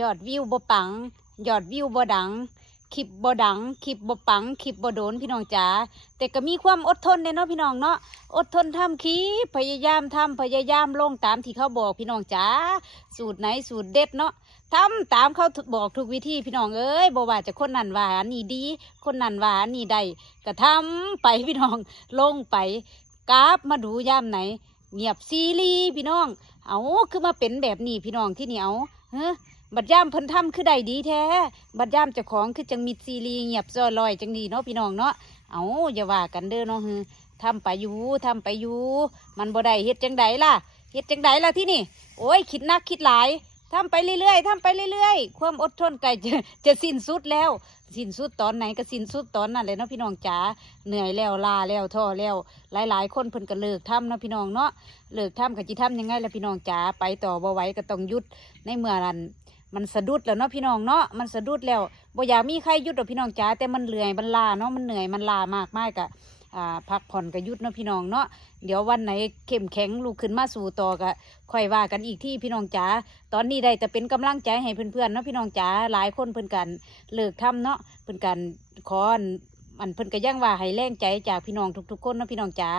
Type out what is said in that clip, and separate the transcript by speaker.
Speaker 1: ยอดวิวบ่ปัง ยอดวิวบ่ดัง คลิปบ่ดัง คลิปบ่ปัง คลิปบ่โดนพี่น้องจ๋า แต่ก็มีความอดทนเด้เนาะพี่น้องเนาะ อดทนทำคลิปพยายามทำพยายามลงตามที่เขาบอกพี่น้องจ๋า สูตรไหนสูตรเด็ดเนาะทำตามเขาบอกทุกวิธีพี่น้องเอ้ยบ่ว่าจะคนนั้นว่าอันนี้ดี คนนั้นว่าอันนี้ได้ก็ทำไปพี่น้องลงไปกราฟมาดูย่ามไหนเงียบซีรีส์พี่น้อง เอาคือมาเป็นแบบนี้พี่น้องที่เหนียวเฮ้ บัดย่ามเพิ่นทำคือได้ดีแท้ บัดย่ามเจ้าของคือจังมีซีรีเงียบซอลอยจังดีเนาะพี่น้องเนาะ เอาอย่าว่ากันเด้อเนาะฮือทำไปอยู่ทำไปอยู่มันบ่ได้เฮ็ดจังใดล่ะเฮ็ดจังใดล่ะที่นี่ โอ้ยคิดนักคิดหลายทำไปเรื่อยๆทำไปเรื่อยๆ ความอดทนใกล้จะจะสิ้นสุดแล้ว สิ้นสุดตอนไหนก็สิ้นสุดตอนนั้นเลยเนาะพี่น้องจ๋าเหนื่อยแล้วลาแล้วท้อแล้ว หลายๆ คนเพิ่นก็เลิกทำเนาะพี่น้องเนาะเลิกทำก็จิทำยังไงล่ะพี่น้องจ๋าไปต่อบ่ไหวก็ต้องหยุดในเมื่อนั้น มันสะดุดแล้วเนาะพี่น้องเนาะมันสะดุดแล้วบ่อยากมีใครหยุดหรอกพี่น้องจ๋าแต่มันเหนื่อยมันลาเนาะมันเหนื่อยมันลามากมากกะพักผ่อนก็หยุดเนาะพี่น้องเนาะเดี๋ยววันไหนเข้มแข็งลุกขึ้นมาสู่ต่อก็ค่อยว่ากันอีกที่พี่น้องจ๋าตอนนี้ได้แต่เป็นกำลังใจให้เพื่อนๆเนาะพี่น้องจ๋าหลายคนเพิ่อนกันเลิกทำเนาะเพิ่อนกันขออันอันเพิ่อนก็ยังว่าให้แรงใจจากพี่น้องทุกๆคนเนาะพี่น้องจ๋า